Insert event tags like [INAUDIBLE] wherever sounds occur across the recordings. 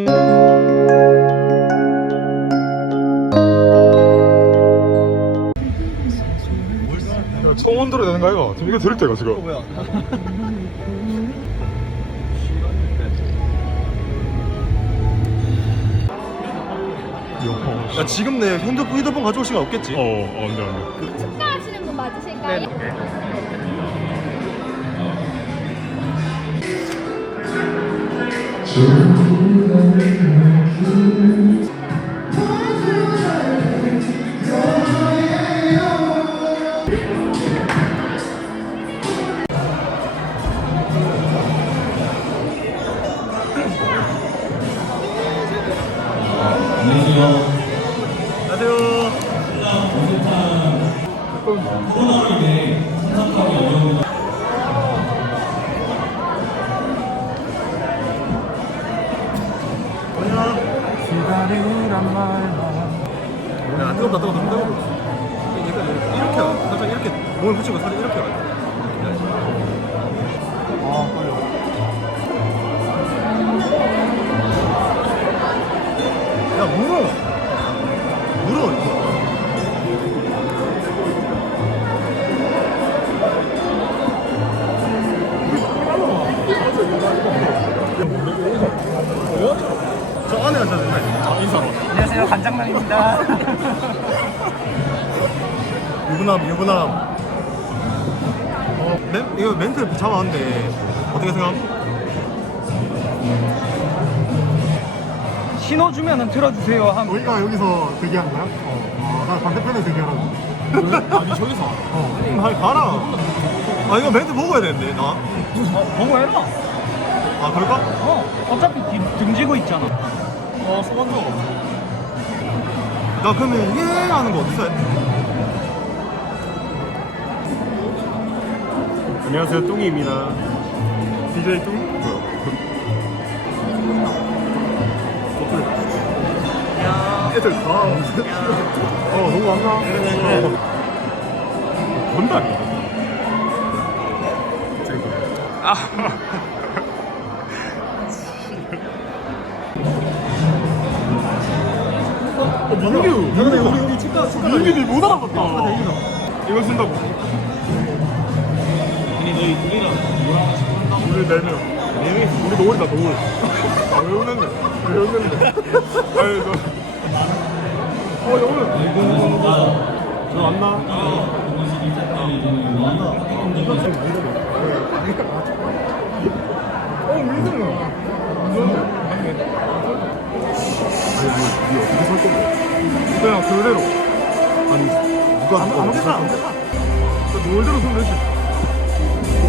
야, 청원 들어야 되는 거 아이가? 지금 이거 들을 때가 지금. 뭐야? 야, 지금 내 핸드폰 휴대폰 가져올 시간 없겠지? 어, 어, 안돼 안돼. 축하하시는 분 맞으실까요? 안 야 뜨겁다 뜨겁다 뜨겁다 이렇게 살짝 이렇게 몸을 붙이고 살짝 유부남 어, 멘, 이거 멘트 잡아왔는데 어떻게 생각? 신호 주면은 들어주세요. 한 우리가 여기서 대기하는 거야? 어. 나 반대편에 대기하라고. 아니 저기서 어 음, 할 가라 아 이거 멘트 먹어야 되는데 나? 어, 보고 해봐. 아 그럴까? 어 어차피 뒤, 등지고 있잖아. 어 소원도 나 그러면 예 하는 거 어디서 해? 안녕하세요 뚱이입니다 DJ 뚱? 애들 다 어, 너무 많나? 네, 건달. 어, 민규! 야, 근데 우리, 우리 축가, 축가. 민규들 못 알아봤다. 이거 쓴다고. 아니, 너희 둘이랑 뭐랑 같이 부른다고? 우리 네 명. 네 명이 우리 노을이다 노을. 아 외우는데. 외우는데. 아니 너. 어 영훈. 저 왔나? 어 민성아. 아니 아니 니 어떻게 살 건데? 그냥 그대로. 아니 누가 아무 데나 아무 데나. 노을대로 쓰면 되지.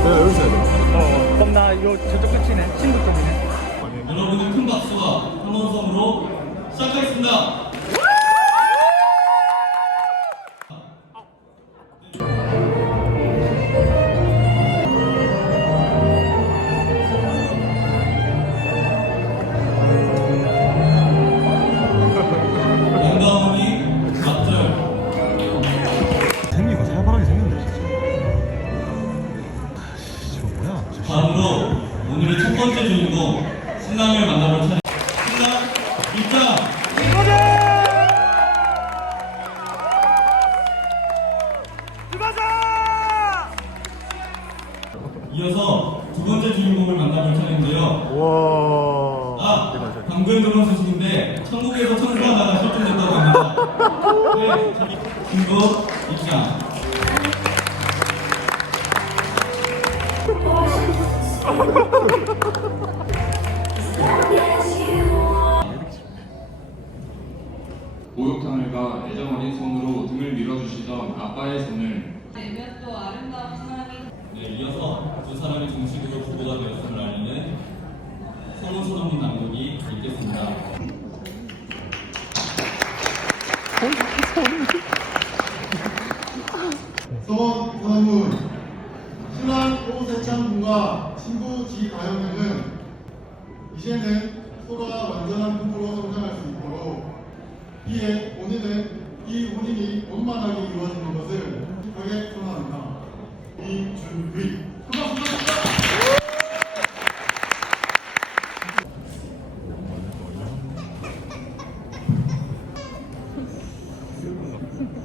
내가 여기서 해야 돼. 어, 그럼 나요 저쪽 끝이네. 친구 쪽이네. 여러분의 큰 박수와 한번성으로 시작하겠습니다. 다음으로 오늘의 첫 번째 주인공 신랑을 만나볼 차례. 신랑 입장. 이어서 두 번째 주인공을 만나볼 차례인데요. 와. 아, 방금 들어온 소식인데 천국에서 천사하다가 실종됐다고 합니다. 네, 자기 친구 입장. 주시던 아빠의 손을 되면 또 아름다운 사랑이 네, 이어서 두 사람이 정식으로 부부가 되었음을 알리는 소동문 낭독이 있겠습니다. 서원 권한문 신랑 오세찬 군과 친구 지가영님은 이제는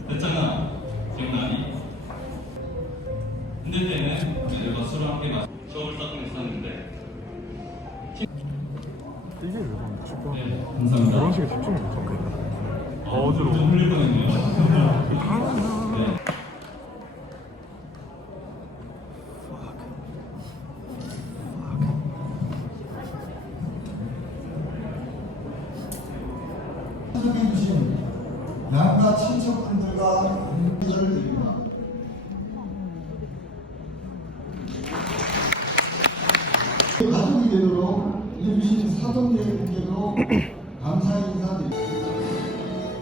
됐잖아 기억나니? 힘들 때는 내가 술을 함께 마 수업을 딱 했었는데 이게 왜 그런지 싶어 네, 감사합니다. 이런 식의 집중을 못합니다 어지러워. 눈 흘릴 뻔했네요. 네. [COUGHS] 감사의 인사드립니다.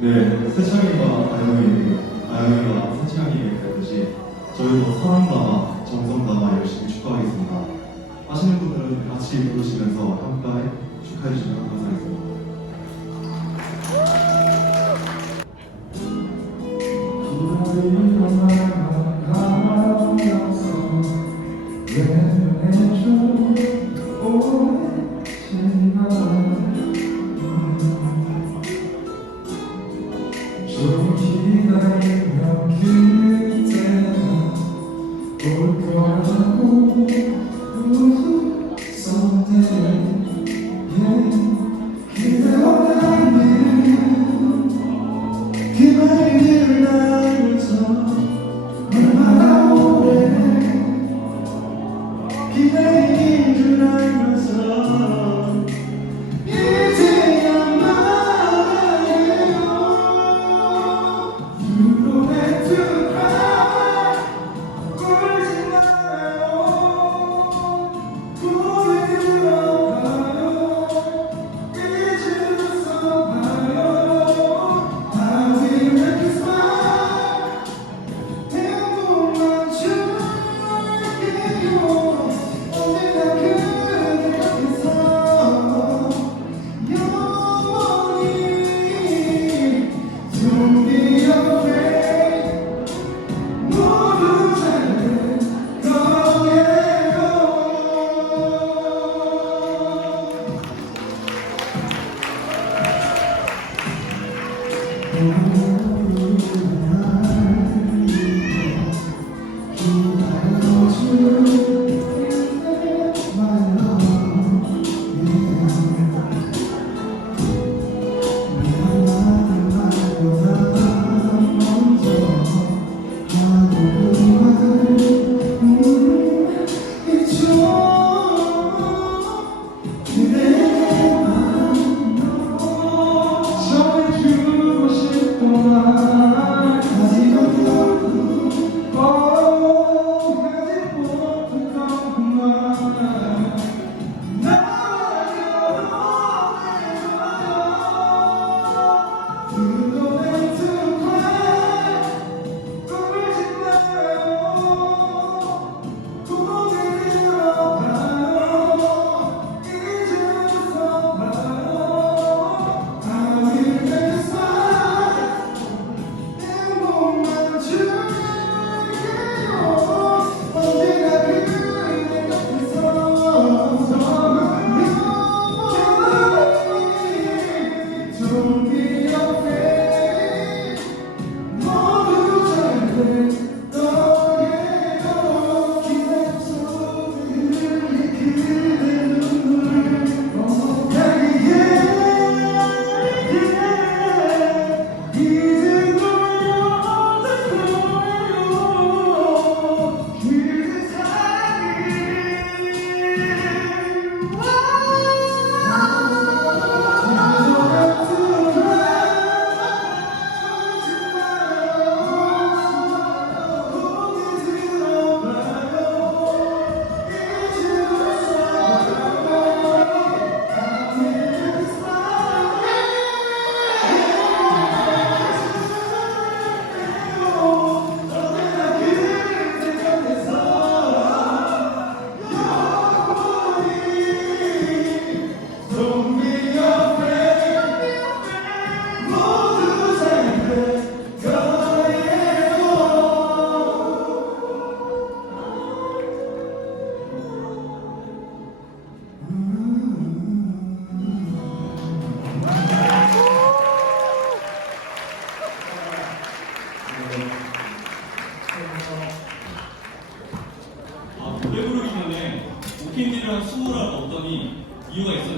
네, 세창이와 아영이, 아영이와 세창이의 같이 저희도 사랑과 정성과 열심히 축하하겠습니다. 하시는 분들은 같이 부르시면서 함께 축하해 주시면 감사합니다.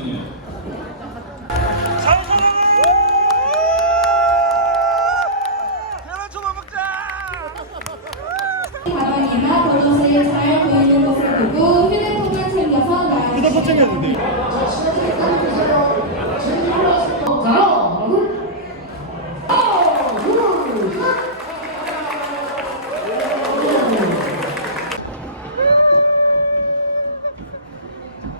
잠시만요.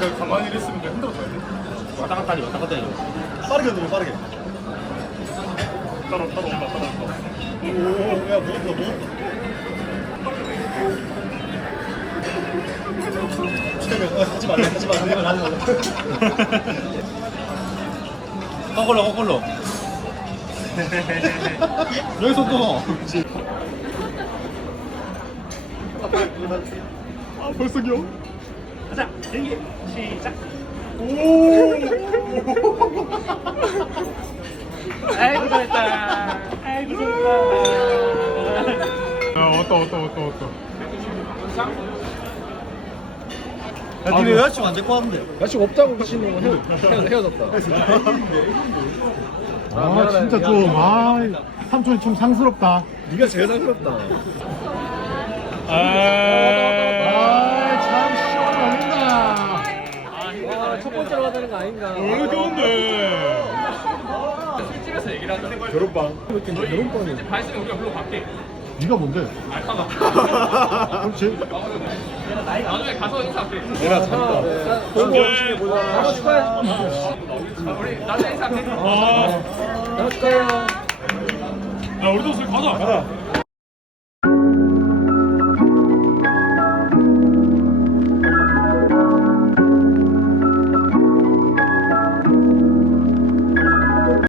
가만히 있으면 힘들어져야 돼. 왔다 갔다 하니 왔다 갔다 하니 빠르게 흔들려 빠르게. 따로 따로 온다 따로 온다. 오야 무겁다 무겁다 최면 어, 하지 말래 하지 말래. 하지 말래. [LAUGHS] 거꾸로 거꾸로. [LAUGHS] 여기서 또. 아 벌써 겨? 가자. 대기. 시작. [LAUGHS] 아이고 잘했다. 아이고 잘했다. 야 왔다 왔다 왔다 왔다. 야, 니네. 여자친구 안 데리고 왔는데 야식 없다고 미친놈 [LAUGHS] 헤어 헤어졌다. 아 진짜 좀 아 삼촌이 좀 상스럽다. 네가 제일 상스럽다. 아 번째로 하자는 거 아닌가 얼마나 좋은데. 결혼방. 결혼방이. 발수는 우리가 불러갈게 네가 뭔데? 알파가 [LAUGHS] 그렇지. 나중에 가서 인사할게 내가 잘한다. 네. 바로 축하해 우리 나중에 인사할게 아, 나도 축하해요 야 우리도 술 가자. 가자.